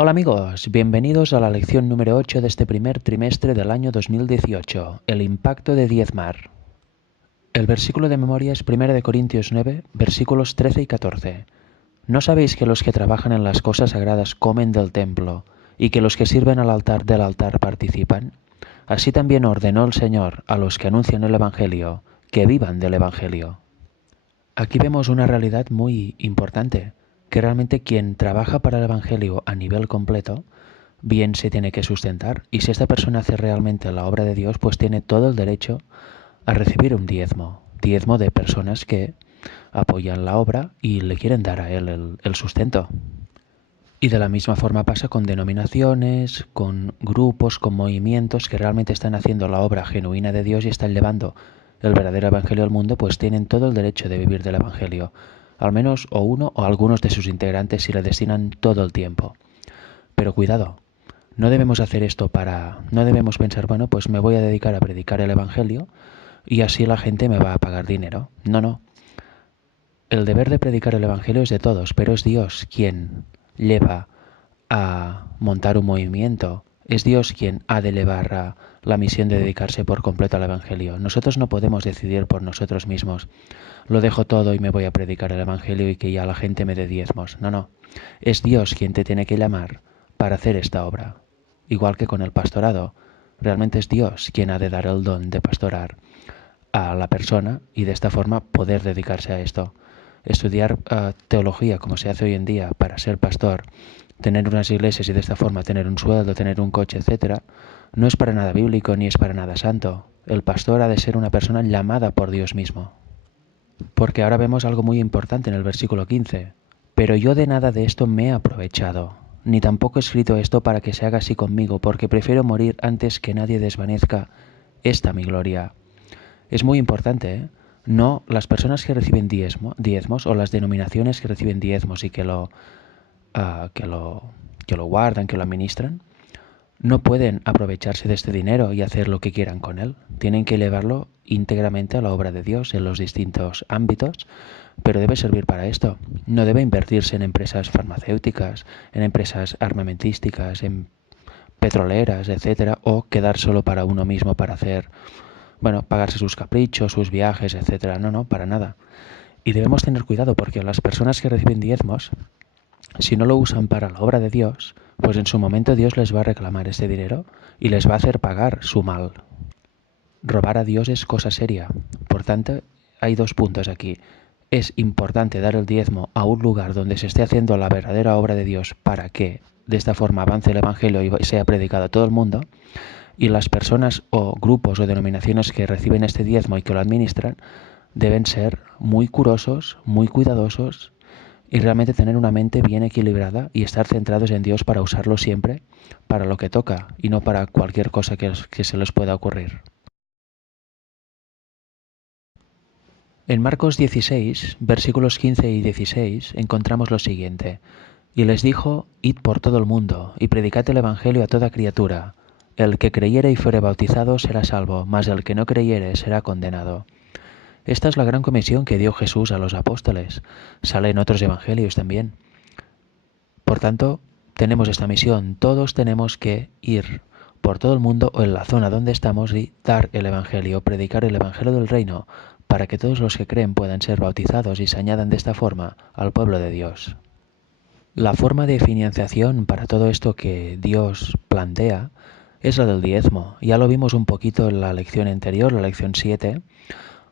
Hola amigos, bienvenidos a la lección número 8 de este primer trimestre del año 2018, el impacto de diezmar. El versículo de memoria es 1 de Corintios 9, versículos 13 y 14. ¿No sabéis que los que trabajan en las cosas sagradas comen del templo y que los que sirven al altar del altar participan? Así también ordenó el Señor a los que anuncian el Evangelio, que vivan del Evangelio. Aquí vemos una realidad muy importante, que realmente quien trabaja para el Evangelio a nivel completo, bien se tiene que sustentar. Y si esta persona hace realmente la obra de Dios, pues tiene todo el derecho a recibir un diezmo. Diezmo de personas que apoyan la obra y le quieren dar a él el sustento. Y de la misma forma pasa con denominaciones, con grupos, con movimientos que realmente están haciendo la obra genuina de Dios y están llevando el verdadero evangelio al mundo, pues tienen todo el derecho de vivir del evangelio. Al menos o uno o algunos de sus integrantes si le destinan todo el tiempo. Pero cuidado, no debemos hacer esto no debemos pensar, bueno, pues me voy a dedicar a predicar el evangelio y así la gente me va a pagar dinero. No, no. El deber de predicar el evangelio es de todos, pero es Dios quien lleva a montar un movimiento. Es Dios quien ha de elevar a la misión de dedicarse por completo al Evangelio. Nosotros no podemos decidir por nosotros mismos. Lo dejo todo y me voy a predicar el Evangelio y que ya la gente me dé diezmos. No, no. Es Dios quien te tiene que llamar para hacer esta obra. Igual que con el pastorado. Realmente es Dios quien ha de dar el don de pastorar a la persona y de esta forma poder dedicarse a esto. Estudiar teología como se hace hoy en día para ser pastor, tener unas iglesias y de esta forma tener un sueldo, tener un coche, etcétera, no es para nada bíblico ni es para nada santo. El pastor ha de ser una persona llamada por Dios mismo. Porque ahora vemos algo muy importante en el versículo 15. Pero yo de nada de esto me he aprovechado, ni tampoco he escrito esto para que se haga así conmigo, porque prefiero morir antes que nadie desvanezca esta mi gloria. Es muy importante, ¿eh? No las personas que reciben diezmos o las denominaciones que reciben diezmos y ah, que lo, que lo guardan, que lo administran, no pueden aprovecharse de este dinero y hacer lo que quieran con él. Tienen que llevarlo íntegramente a la obra de Dios en los distintos ámbitos, pero debe servir para esto. No debe invertirse en empresas farmacéuticas, en empresas armamentísticas, en petroleras, etcétera, o quedar solo para uno mismo para hacer, bueno, pagarse sus caprichos, sus viajes, etcétera. No, no, para nada. Y debemos tener cuidado porque las personas que reciben diezmos, si no lo usan para la obra de Dios, pues en su momento Dios les va a reclamar ese dinero y les va a hacer pagar su mal. Robar a Dios es cosa seria. Por tanto, hay dos puntos aquí. Es importante dar el diezmo a un lugar donde se esté haciendo la verdadera obra de Dios para que de esta forma avance el Evangelio y sea predicado a todo el mundo. Y las personas o grupos o denominaciones que reciben este diezmo y que lo administran deben ser muy curosos, muy cuidadosos y realmente tener una mente bien equilibrada y estar centrados en Dios para usarlo siempre para lo que toca y no para cualquier cosa que se les pueda ocurrir. En Marcos 16, versículos 15 y 16, encontramos lo siguiente. Y les dijo, id por todo el mundo, y predicad el Evangelio a toda criatura. El que creyere y fuere bautizado será salvo, mas el que no creyere será condenado. Esta es la gran comisión que dio Jesús a los apóstoles. Sale en otros evangelios también. Por tanto, tenemos esta misión. Todos tenemos que ir por todo el mundo o en la zona donde estamos y dar el Evangelio, predicar el Evangelio del Reino, para que todos los que creen puedan ser bautizados y se añadan de esta forma al pueblo de Dios. La forma de financiación para todo esto que Dios plantea es la del diezmo. Ya lo vimos un poquito en la lección anterior, la lección 7,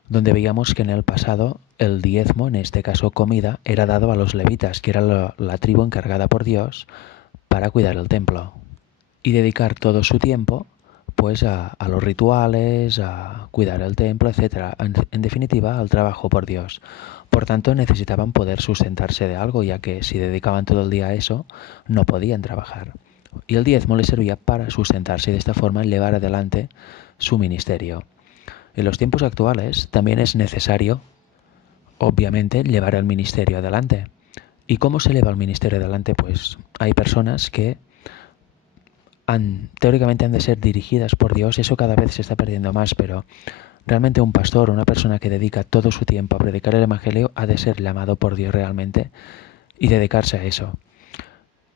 donde veíamos que en el pasado el diezmo, en este caso comida, era dado a los levitas, que era la tribu encargada por Dios para cuidar el templo y dedicar todo su tiempo pues a los rituales, a cuidar el templo, etcétera. En definitiva, al trabajo por Dios. Por tanto, necesitaban poder sustentarse de algo, ya que si dedicaban todo el día a eso, no podían trabajar. Y el diezmo les servía para sustentarse y de esta forma llevar adelante su ministerio. En los tiempos actuales también es necesario, obviamente, llevar el ministerio adelante. ¿Y cómo se lleva el ministerio adelante? Pues hay personas que teóricamente han de ser dirigidas por Dios. Eso cada vez se está perdiendo más, pero realmente un pastor o una persona que dedica todo su tiempo a predicar el Evangelio ha de ser llamado por Dios realmente y dedicarse a eso.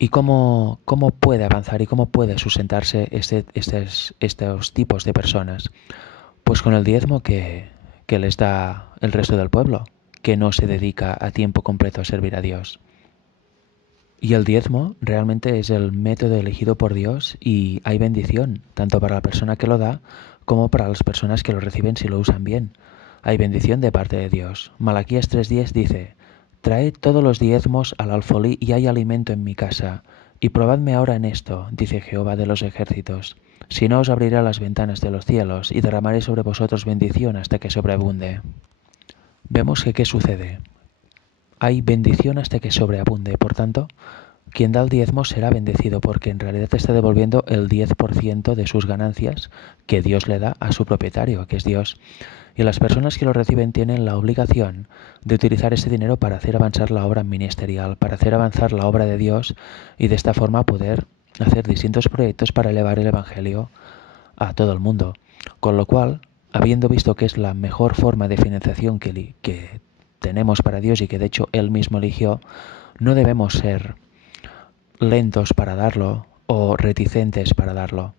¿Y cómo puede avanzar y cómo puede sustentarse estos tipos de personas? Pues con el diezmo que les da el resto del pueblo, que no se dedica a tiempo completo a servir a Dios. Y el diezmo realmente es el método elegido por Dios y hay bendición, tanto para la persona que lo da como para las personas que lo reciben si lo usan bien. Hay bendición de parte de Dios. Malaquías 3:10 dice: Traed todos los diezmos al alfolí y hay alimento en mi casa. Y probadme ahora en esto, dice Jehová de los ejércitos. Si no, os abriré las ventanas de los cielos y derramaré sobre vosotros bendición hasta que sobreabunde. Vemos que ¿qué sucede? Hay bendición hasta que sobreabunde. Por tanto, quien da el diezmo será bendecido porque en realidad está devolviendo el 10% de sus ganancias que Dios le da a su propietario, que es Dios. Y las personas que lo reciben tienen la obligación de utilizar ese dinero para hacer avanzar la obra ministerial, para hacer avanzar la obra de Dios y de esta forma poder hacer distintos proyectos para elevar el Evangelio a todo el mundo. Con lo cual, habiendo visto que es la mejor forma de financiación que tenemos para Dios y que de hecho Él mismo eligió, no debemos ser lentos para darlo o reticentes para darlo.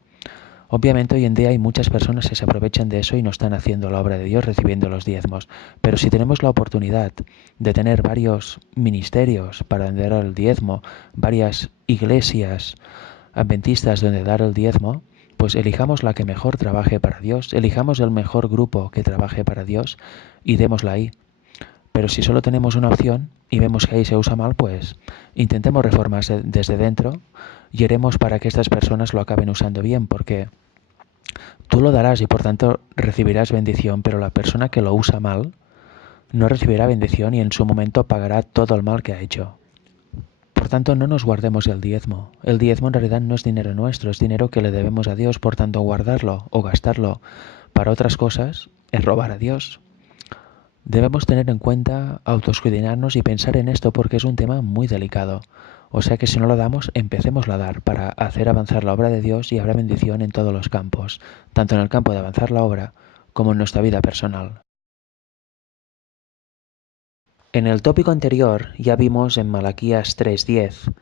Obviamente hoy en día hay muchas personas que se aprovechan de eso y no están haciendo la obra de Dios recibiendo los diezmos. Pero si tenemos la oportunidad de tener varios ministerios para dar el diezmo, varias iglesias adventistas donde dar el diezmo, pues elijamos la que mejor trabaje para Dios, elijamos el mejor grupo que trabaje para Dios y démosla ahí. Pero si solo tenemos una opción y vemos que ahí se usa mal, pues intentemos reformarse desde dentro y haremos para que estas personas lo acaben usando bien, porque tú lo darás y por tanto recibirás bendición, pero la persona que lo usa mal no recibirá bendición y en su momento pagará todo el mal que ha hecho. Por tanto, no nos guardemos el diezmo. El diezmo en realidad no es dinero nuestro, es dinero que le debemos a Dios, por tanto guardarlo o gastarlo para otras cosas es robar a Dios. Debemos tener en cuenta, autoescudriñarnos y pensar en esto porque es un tema muy delicado. O sea que si no lo damos, empecémoslo a dar para hacer avanzar la obra de Dios y habrá bendición en todos los campos, tanto en el campo de avanzar la obra como en nuestra vida personal. En el tópico anterior ya vimos en Malaquías 3:10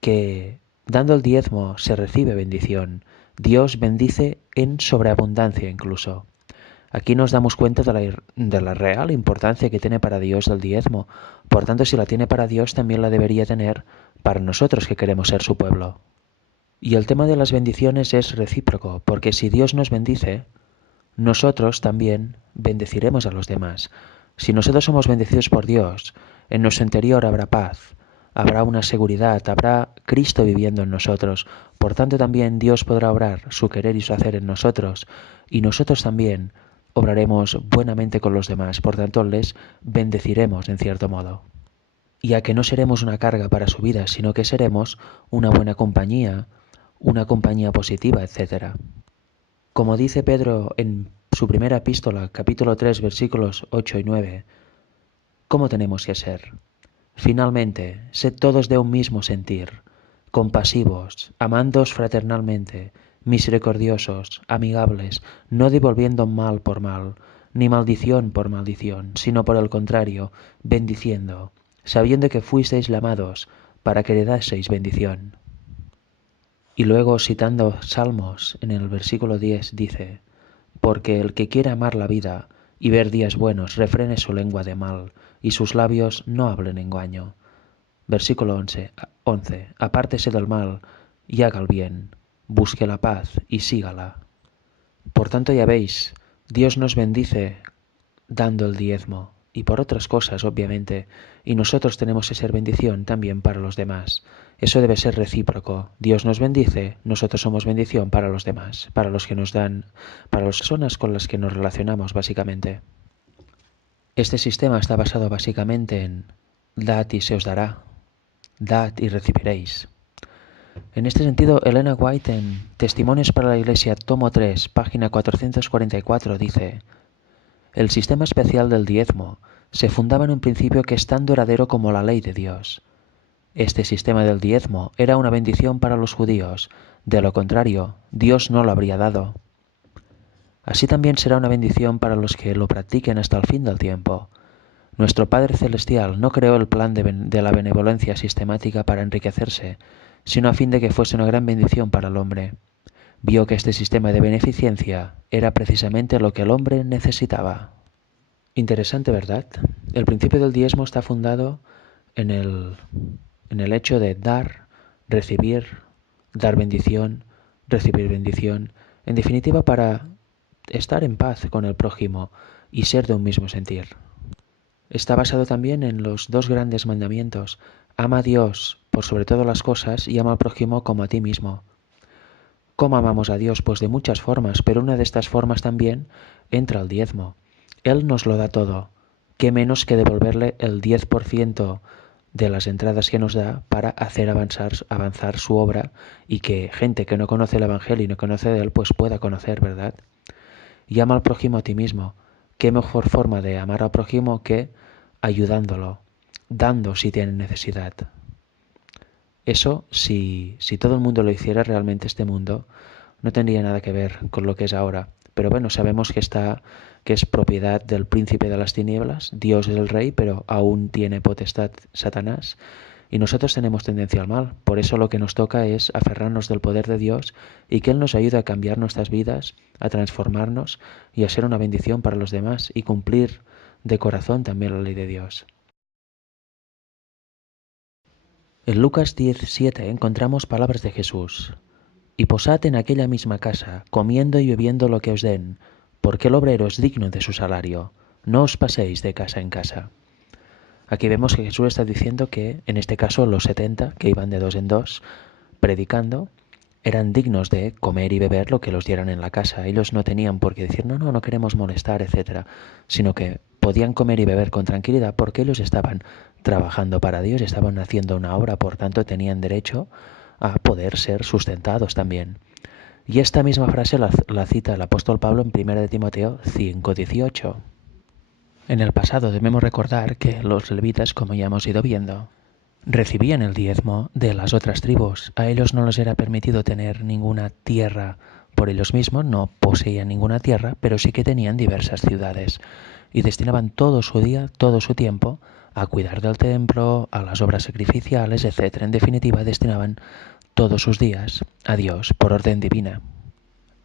que dando el diezmo se recibe bendición. Dios bendice en sobreabundancia incluso. Aquí nos damos cuenta de la real importancia que tiene para Dios el diezmo. Por tanto, si la tiene para Dios, también la debería tener para nosotros que queremos ser su pueblo. Y el tema de las bendiciones es recíproco, porque si Dios nos bendice, nosotros también bendeciremos a los demás. Si nosotros somos bendecidos por Dios, en nuestro interior habrá paz, habrá una seguridad, habrá Cristo viviendo en nosotros. Por tanto, también Dios podrá obrar su querer y su hacer en nosotros, y nosotros también obraremos buenamente con los demás. Por tanto, les bendeciremos en cierto modo. Ya que no seremos una carga para su vida, sino que seremos una compañía positiva, etc. Como dice Pedro en su primera epístola, capítulo 3, versículos 8 y 9, ¿cómo tenemos que ser? Finalmente, sed todos de un mismo sentir, compasivos, amándoos fraternalmente, misericordiosos, amigables, no devolviendo mal por mal, ni maldición por maldición, sino por el contrario, bendiciendo, sabiendo que fuisteis llamados para que heredaseis bendición. Y luego, citando Salmos, en el versículo 10 dice: Porque el que quiere amar la vida y ver días buenos, refrene su lengua de mal, y sus labios no hablen engaño. Versículo 11. Apártese del mal y haga el bien, busque la paz y sígala. Por tanto, ya veis, Dios nos bendice dando el diezmo, y por otras cosas, obviamente, y nosotros tenemos que ser bendición también para los demás. Eso debe ser recíproco. Dios nos bendice, nosotros somos bendición para los demás, para los que nos dan, para las personas con las que nos relacionamos, básicamente. Este sistema está basado básicamente en dad y se os dará, dad y recibiréis. En este sentido, Elena White en Testimonios para la Iglesia, tomo 3, página 444, dice: El sistema especial del diezmo se fundaba en un principio que es tan duradero como la ley de Dios. Este sistema del diezmo era una bendición para los judíos, de lo contrario, Dios no lo habría dado. Así también será una bendición para los que lo practiquen hasta el fin del tiempo. Nuestro Padre Celestial no creó el plan de la benevolencia sistemática para enriquecerse, sino a fin de que fuese una gran bendición para el hombre. Vio que este sistema de beneficencia era precisamente lo que el hombre necesitaba. Interesante, ¿verdad? El principio del diezmo está fundado en el hecho de dar, recibir, dar bendición, recibir bendición, en definitiva para estar en paz con el prójimo y ser de un mismo sentir. Está basado también en los dos grandes mandamientos: ama a Dios por sobre todas las cosas y ama al prójimo como a ti mismo. ¿Cómo amamos a Dios? Pues de muchas formas, pero una de estas formas también entra el diezmo. Él nos lo da todo. ¿Qué menos que devolverle el 10% de las entradas que nos da para hacer avanzar su obra y que gente que no conoce el Evangelio y no conoce de Él, pues pueda conocer, ¿verdad? Y ama al prójimo a ti mismo. ¿Qué mejor forma de amar al prójimo que ayudándolo, dando si tiene necesidad? Eso, si todo el mundo lo hiciera, realmente este mundo no tendría nada que ver con lo que es ahora. Pero bueno, sabemos que es propiedad del príncipe de las tinieblas. Dios es el rey, pero aún tiene potestad Satanás. Y nosotros tenemos tendencia al mal. Por eso lo que nos toca es aferrarnos del poder de Dios y que Él nos ayude a cambiar nuestras vidas, a transformarnos y a ser una bendición para los demás y cumplir de corazón también la ley de Dios. En Lucas 10:7 encontramos palabras de Jesús. Y posad en aquella misma casa, comiendo y bebiendo lo que os den, porque el obrero es digno de su salario. No os paséis de casa en casa. Aquí vemos que Jesús está diciendo que, en este caso, los 70, que iban de dos en dos, predicando, eran dignos de comer y beber lo que los dieran en la casa. Ellos no tenían por qué decir, no queremos molestar, etc., sino que podían comer y beber con tranquilidad porque ellos estaban trabajando para Dios, estaban haciendo una obra, por tanto tenían derecho a poder ser sustentados también. Y esta misma frase la cita el apóstol Pablo en 1 de Timoteo 5:18. En el pasado debemos recordar que los levitas, como ya hemos ido viendo, recibían el diezmo de las otras tribus. A ellos no les era permitido tener ninguna tierra por ellos mismos, no poseían ninguna tierra, pero sí que tenían diversas ciudades y destinaban todo su día, todo su tiempo a cuidar del templo, a las obras sacrificiales, etc. En definitiva, destinaban todos sus días a Dios por orden divina.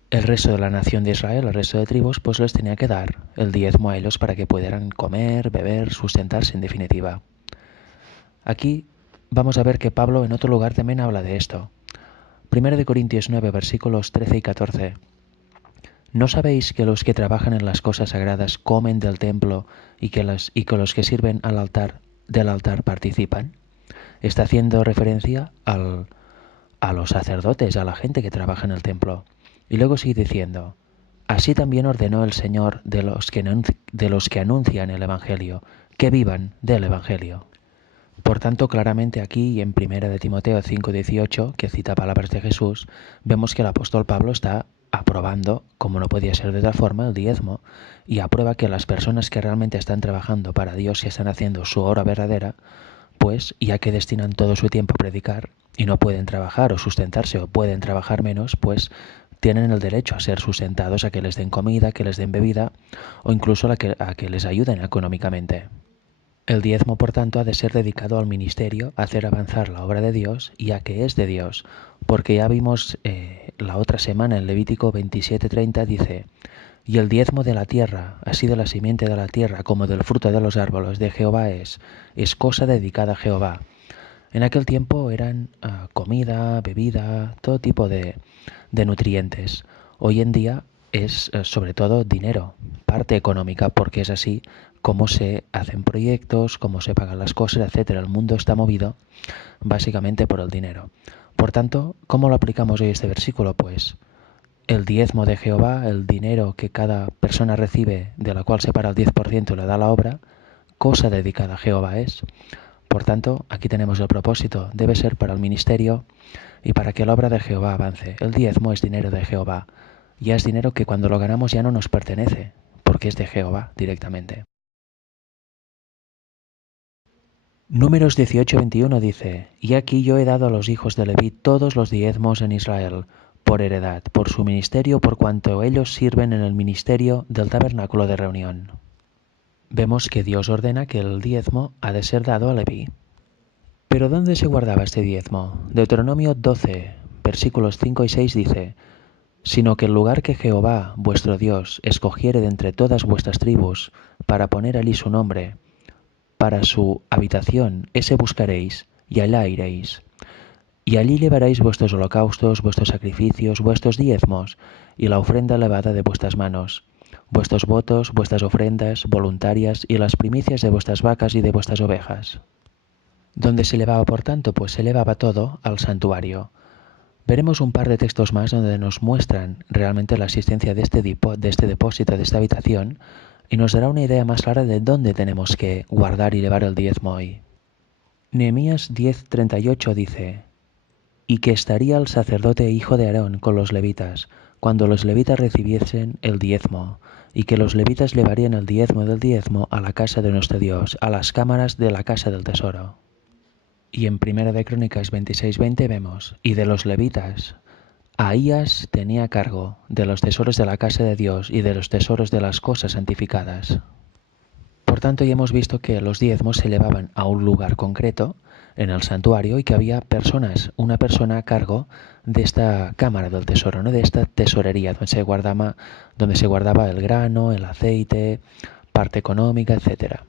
El resto de la nación de Israel, el resto de tribus, pues les tenía que dar el diezmo a ellos para que pudieran comer, beber, sustentarse en definitiva. Aquí vamos a ver que Pablo en otro lugar también habla de esto. 1 de Corintios 9, versículos 13 y 14. ¿No sabéis que los que trabajan en las cosas sagradas comen del templo y que los que sirven del altar participan? Está haciendo referencia a los sacerdotes, a la gente que trabaja en el templo. Y luego sigue diciendo, así también ordenó el Señor de los que anuncian el Evangelio, que vivan del Evangelio. Por tanto, claramente aquí en 1 de Timoteo 5:18, que cita palabras de Jesús, vemos que el apóstol Pablo está aprobando, como no podía ser de otra forma, el diezmo, y aprueba que las personas que realmente están trabajando para Dios y están haciendo su obra verdadera, pues ya que destinan todo su tiempo a predicar y no pueden trabajar o sustentarse o pueden trabajar menos, pues tienen el derecho a ser sustentados, a que les den comida, que les den bebida o incluso a que les ayuden económicamente. El diezmo, por tanto, ha de ser dedicado al ministerio, a hacer avanzar la obra de Dios y a que es de Dios, porque ya vimos la otra semana en Levítico 27:30 dice, y el diezmo de la tierra, así de la simiente de la tierra como del fruto de los árboles de Jehová es cosa dedicada a Jehová. En aquel tiempo eran comida, bebida, todo tipo de nutrientes. Hoy en día es sobre todo dinero, parte económica, porque es así como se hacen proyectos, cómo se pagan las cosas, etcétera. El mundo está movido básicamente por el dinero. Por tanto, ¿cómo lo aplicamos hoy este versículo? Pues el diezmo de Jehová, el dinero que cada persona recibe, de la cual separa el 10% y le da a la obra, cosa dedicada a Jehová es. Por tanto, aquí tenemos el propósito, debe ser para el ministerio y para que la obra de Jehová avance. El diezmo es dinero de Jehová, ya es dinero que cuando lo ganamos ya no nos pertenece, porque es de Jehová directamente. Números 18:21 dice, y aquí yo he dado a los hijos de Leví todos los diezmos en Israel, por heredad, por su ministerio, por cuanto ellos sirven en el ministerio del tabernáculo de reunión. Vemos que Dios ordena que el diezmo ha de ser dado a Leví. Pero ¿dónde se guardaba este diezmo? Deuteronomio 12, versículos 5 y 6 dice: sino que el lugar que Jehová, vuestro Dios, escogiere de entre todas vuestras tribus, para poner allí su nombre, para su habitación, ese buscaréis, y allá iréis. Y allí llevaréis vuestros holocaustos, vuestros sacrificios, vuestros diezmos, y la ofrenda elevada de vuestras manos, vuestros votos, vuestras ofrendas voluntarias, y las primicias de vuestras vacas y de vuestras ovejas. ¿Dónde se elevaba, por tanto? Pues se elevaba todo al santuario. Veremos un par de textos más donde nos muestran realmente la existencia de este depósito, de esta habitación, y nos dará una idea más clara de dónde tenemos que guardar y llevar el diezmo hoy. Nehemías 10:38 dice: y que estaría el sacerdote hijo de Aarón con los levitas, cuando los levitas recibiesen el diezmo, y que los levitas llevarían el diezmo del diezmo a la casa de nuestro Dios, a las cámaras de la casa del tesoro. Y en Primera de Crónicas 26:20 vemos: y de los levitas, Ahías tenía cargo de los tesoros de la casa de Dios y de los tesoros de las cosas santificadas. Por tanto, ya hemos visto que los diezmos se llevaban a un lugar concreto, en el santuario, y que había una persona a cargo de esta cámara del tesoro, ¿no? De esta tesorería donde se guardaba el grano, el aceite, parte económica, etc.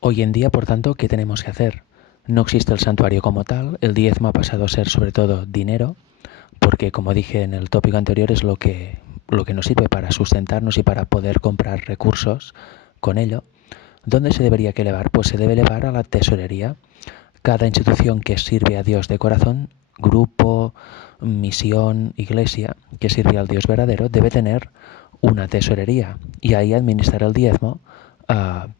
Hoy en día, por tanto, ¿qué tenemos que hacer? No existe el santuario como tal, el diezmo ha pasado a ser sobre todo dinero, porque como dije en el tópico anterior es lo que nos sirve para sustentarnos y para poder comprar recursos con ello. ¿Dónde se debería que elevar? Pues se debe elevar a la tesorería. Cada institución que sirve a Dios de corazón, grupo, misión, iglesia, que sirve al Dios verdadero, debe tener una tesorería y ahí administrar el diezmo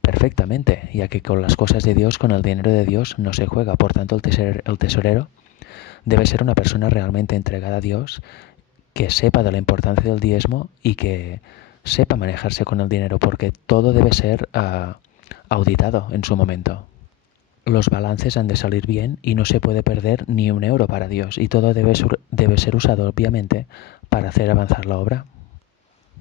perfectamente, ya que con las cosas de Dios, con el dinero de Dios, no se juega. Por tanto, el tesorero debe ser una persona realmente entregada a Dios, que sepa de la importancia del diezmo y que sepa manejarse con el dinero, porque todo debe ser auditado en su momento. Los balances han de salir bien y no se puede perder ni un euro para Dios, y todo debe ser usado, obviamente, para hacer avanzar la obra.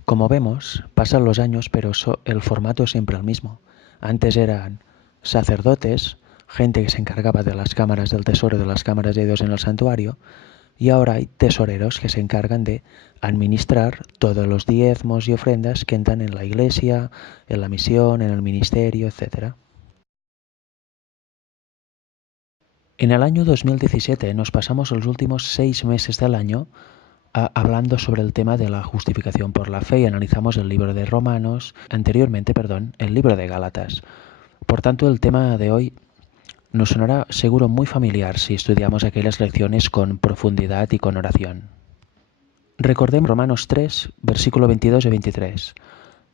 Como vemos, pasan los años, pero el formato es siempre el mismo. Antes eran sacerdotes, gente que se encargaba de las cámaras del tesoro, de las cámaras de Dios en el santuario, y ahora hay tesoreros que se encargan de administrar todos los diezmos y ofrendas que entran en la iglesia, en la misión, en el ministerio, etc. En el año 2017 nos pasamos los últimos 6 meses del año hablando sobre el tema de la justificación por la fe, y analizamos el libro de Romanos, el libro de Gálatas. Por tanto, el tema de hoy nos sonará seguro muy familiar si estudiamos aquellas lecciones con profundidad y con oración. Recordemos Romanos 3, versículo 22 y 23.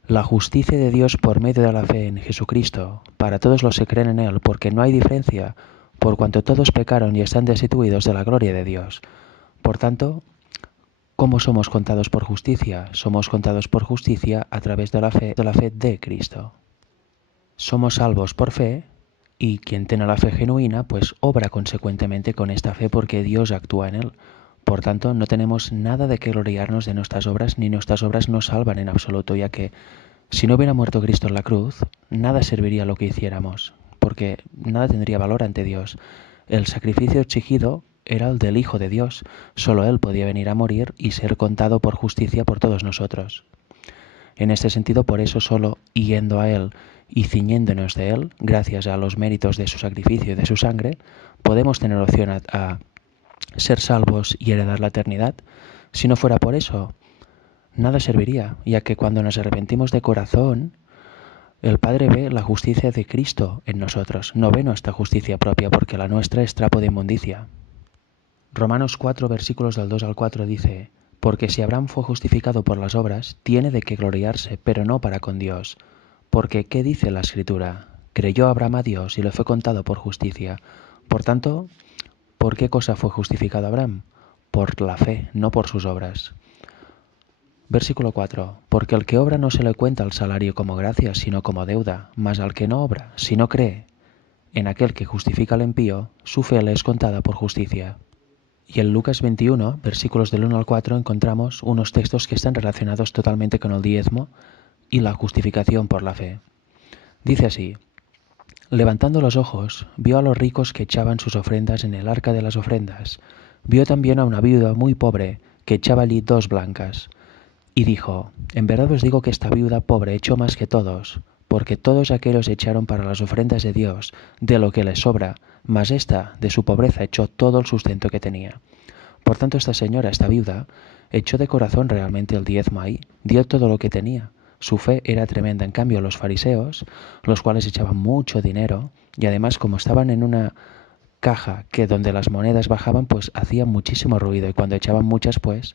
La justicia de Dios por medio de la fe en Jesucristo, para todos los que creen en Él, porque no hay diferencia, por cuanto todos pecaron y están destituidos de la gloria de Dios. Por tanto, ¿cómo somos contados por justicia? Somos contados por justicia a través de la fe de Cristo. Somos salvos por fe, y quien tiene la fe genuina, pues obra consecuentemente con esta fe porque Dios actúa en él. Por tanto, no tenemos nada de qué gloriarnos de nuestras obras, ni nuestras obras nos salvan en absoluto, ya que si no hubiera muerto Cristo en la cruz, nada serviría lo que hiciéramos, porque nada tendría valor ante Dios. El sacrificio exigido era el del Hijo de Dios. Solo Él podía venir a morir y ser contado por justicia por todos nosotros. En este sentido, por eso solo yendo a Él y ciñéndonos de Él, gracias a los méritos de su sacrificio y de su sangre, podemos tener opción a ser salvos y heredar la eternidad. Si no fuera por eso, nada serviría, ya que cuando nos arrepentimos de corazón, el Padre ve la justicia de Cristo en nosotros, no ve nuestra justicia propia, porque la nuestra es trapo de inmundicia. Romanos 4, versículos del 2 al 4 dice: porque si Abraham fue justificado por las obras, tiene de qué gloriarse, pero no para con Dios. Porque, ¿qué dice la Escritura? Creyó Abraham a Dios y le fue contado por justicia. Por tanto, ¿por qué cosa fue justificado Abraham? Por la fe, no por sus obras. Versículo 4. Porque al que obra no se le cuenta el salario como gracia, sino como deuda, mas al que no obra, si no cree en aquel que justifica al impío, su fe le es contada por justicia. Y en Lucas 21, versículos del 1 al 4, encontramos unos textos que están relacionados totalmente con el diezmo y la justificación por la fe. Dice así: Levantando los ojos, vio a los ricos que echaban sus ofrendas en el arca de las ofrendas. Vio también a una viuda muy pobre que echaba allí 2 blancas. Y dijo: En verdad os digo que esta viuda pobre echó más que todos, porque todos aquellos echaron para las ofrendas de Dios de lo que les sobra, mas ésta de su pobreza echó todo el sustento que tenía. Por tanto, esta señora, esta viuda, echó de corazón realmente el diezmo ahí, dio todo lo que tenía. Su fe era tremenda. En cambio, los fariseos, los cuales echaban mucho dinero, y además como estaban en una caja que donde las monedas bajaban, pues hacían muchísimo ruido, y cuando echaban muchas, pues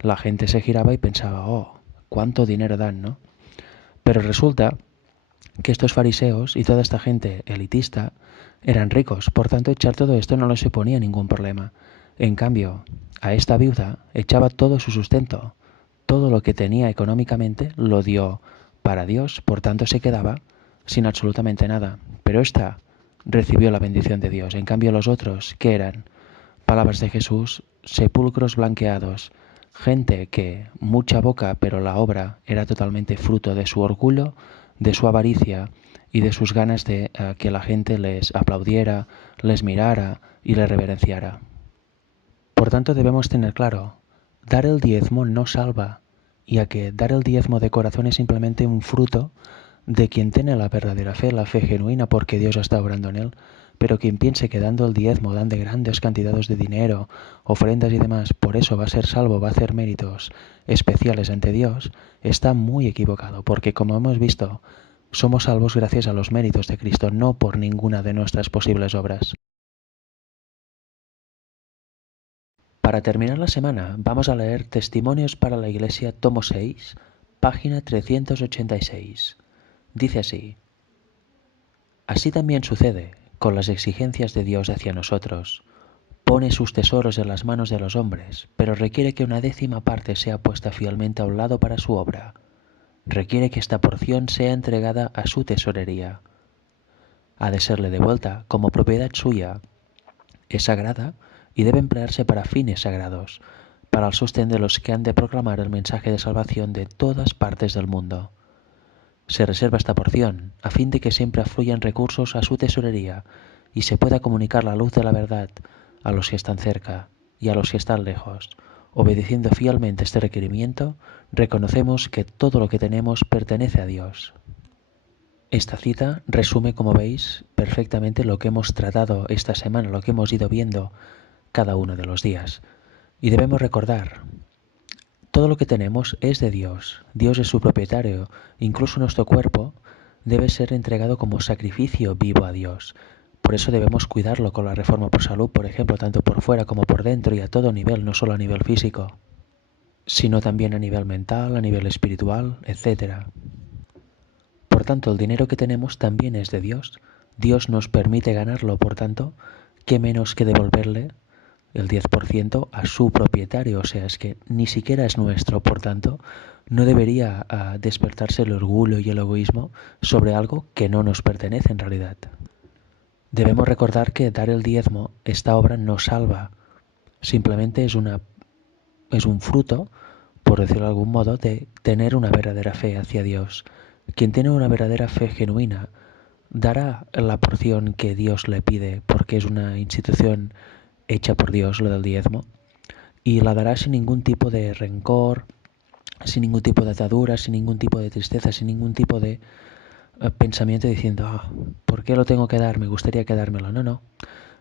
la gente se giraba y pensaba: oh, cuánto dinero dan, ¿no? Pero resulta que estos fariseos y toda esta gente elitista eran ricos, por tanto echar todo esto no les suponía ningún problema. En cambio, a esta viuda echaba todo su sustento, todo lo que tenía económicamente lo dio para Dios, por tanto se quedaba sin absolutamente nada. Pero esta recibió la bendición de Dios. En cambio los otros, ¿qué eran? Palabras de Jesús: sepulcros blanqueados, gente que mucha boca, pero la obra era totalmente fruto de su orgullo, de su avaricia y de sus ganas de que la gente les aplaudiera, les mirara y les reverenciara. Por tanto debemos tener claro: dar el diezmo no salva, ya que dar el diezmo de corazón es simplemente un fruto de quien tiene la verdadera fe, la fe genuina, porque Dios está obrando en él. Pero quien piense que dando el diezmo, dando grandes cantidades de dinero, ofrendas y demás, por eso va a ser salvo, va a hacer méritos especiales ante Dios, está muy equivocado, porque como hemos visto, somos salvos gracias a los méritos de Cristo, no por ninguna de nuestras posibles obras. Para terminar la semana, vamos a leer Testimonios para la Iglesia, tomo 6, página 386. Dice así: Así también sucede con las exigencias de Dios hacia nosotros. Pone sus tesoros en las manos de los hombres, pero requiere que una 10ª parte sea puesta fielmente a un lado para su obra. Requiere que esta porción sea entregada a su tesorería. Ha de serle devuelta como propiedad suya. Es sagrada y debe emplearse para fines sagrados, para el sostén de los que han de proclamar el mensaje de salvación de todas partes del mundo. Se reserva esta porción a fin de que siempre afluyan recursos a su tesorería y se pueda comunicar la luz de la verdad a los que están cerca y a los que están lejos. Obedeciendo fielmente este requerimiento, reconocemos que todo lo que tenemos pertenece a Dios. Esta cita resume, como veis, perfectamente lo que hemos tratado esta semana, lo que hemos ido viendo cada uno de los días. Y debemos recordar: todo lo que tenemos es de Dios. Dios es su propietario. Incluso nuestro cuerpo debe ser entregado como sacrificio vivo a Dios. Por eso debemos cuidarlo con la reforma por salud, por ejemplo, tanto por fuera como por dentro y a todo nivel, no solo a nivel físico, sino también a nivel mental, a nivel espiritual, etc. Por tanto, el dinero que tenemos también es de Dios. Dios nos permite ganarlo, por tanto, ¿qué menos que devolverle el 10% a su propietario? O sea, es que ni siquiera es nuestro, por tanto, no debería despertarse el orgullo y el egoísmo sobre algo que no nos pertenece en realidad. Debemos recordar que dar el diezmo, esta obra no salva, simplemente es un fruto, por decirlo de algún modo, de tener una verdadera fe hacia Dios. Quien tiene una verdadera fe genuina dará la porción que Dios le pide, porque es una institución hecha por Dios, lo del diezmo, y la dará sin ningún tipo de rencor, sin ningún tipo de atadura, sin ningún tipo de tristeza, sin ningún tipo de pensamiento diciendo: ¿por qué lo tengo que dar? Me gustaría quedármelo. No, no.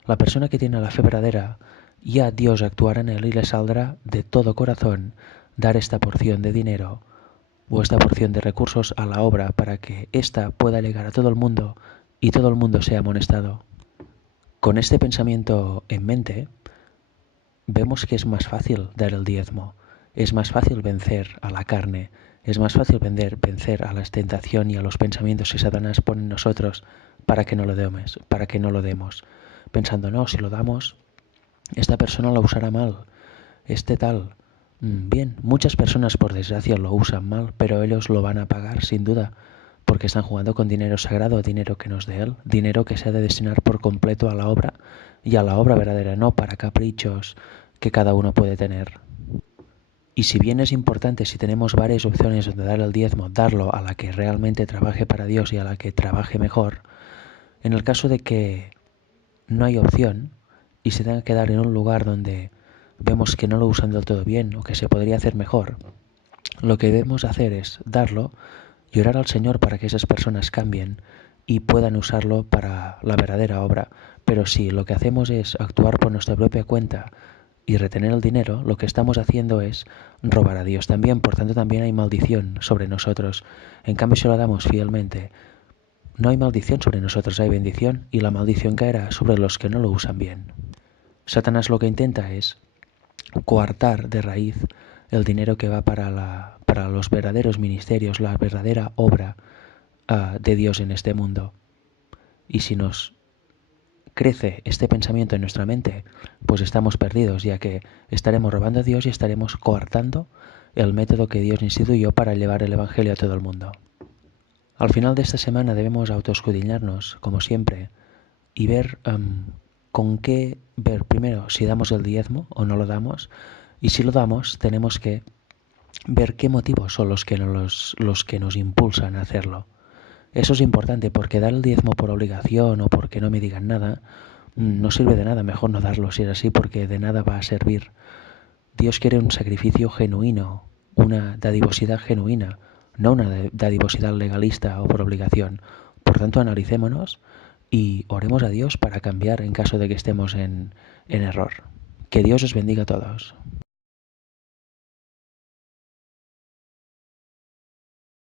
La persona que tiene la fe verdadera, ya Dios actuará en él y le saldrá de todo corazón dar esta porción de dinero o esta porción de recursos a la obra para que ésta pueda llegar a todo el mundo y todo el mundo sea amonestado. Con este pensamiento en mente, vemos que es más fácil dar el diezmo, es más fácil vencer a la carne, es más fácil vencer a la tentación y a los pensamientos que Satanás pone en nosotros para que no lo demos, pensando: no, si lo damos, esta persona lo usará mal, este tal. Bien, muchas personas por desgracia lo usan mal, pero ellos lo van a pagar sin duda, porque están jugando con dinero sagrado, dinero que no es de él, dinero que se ha de destinar por completo a la obra y a la obra verdadera, no para caprichos que cada uno puede tener. Y si bien es importante, si tenemos varias opciones donde dar el diezmo, darlo a la que realmente trabaje para Dios y a la que trabaje mejor, En el caso de que no hay opción y se tenga que dar en un lugar donde vemos que no lo usan del todo bien o que se podría hacer mejor, lo que debemos hacer es darlo y orar al Señor para que esas personas cambien y puedan usarlo para la verdadera obra. Pero si lo que hacemos es actuar por nuestra propia cuenta y retener el dinero, lo que estamos haciendo es robar a Dios también. Por tanto, también hay maldición sobre nosotros. En cambio, si lo damos fielmente, no hay maldición sobre nosotros, hay bendición, y la maldición caerá sobre los que no lo usan bien. Satanás lo que intenta es coartar de raíz el dinero que va para los verdaderos ministerios, la verdadera obra de Dios en este mundo. Y si nos crece este pensamiento en nuestra mente, pues estamos perdidos, ya que estaremos robando a Dios y estaremos coartando el método que Dios instituyó para llevar el Evangelio a todo el mundo. Al final de esta semana debemos autoescudriñarnos, como siempre, y ver ver primero si damos el diezmo o no lo damos, y si lo damos tenemos que ver qué motivos son los que nos impulsan a hacerlo. Eso es importante porque dar el diezmo por obligación o porque no me digan nada no sirve de nada, mejor no darlo si es así, porque de nada va a servir. Dios quiere un sacrificio genuino, una dadivosidad genuina, no una dadivosidad legalista o por obligación. Por tanto, analicémonos y oremos a Dios para cambiar en caso de que estemos en error. Que Dios os bendiga a todos.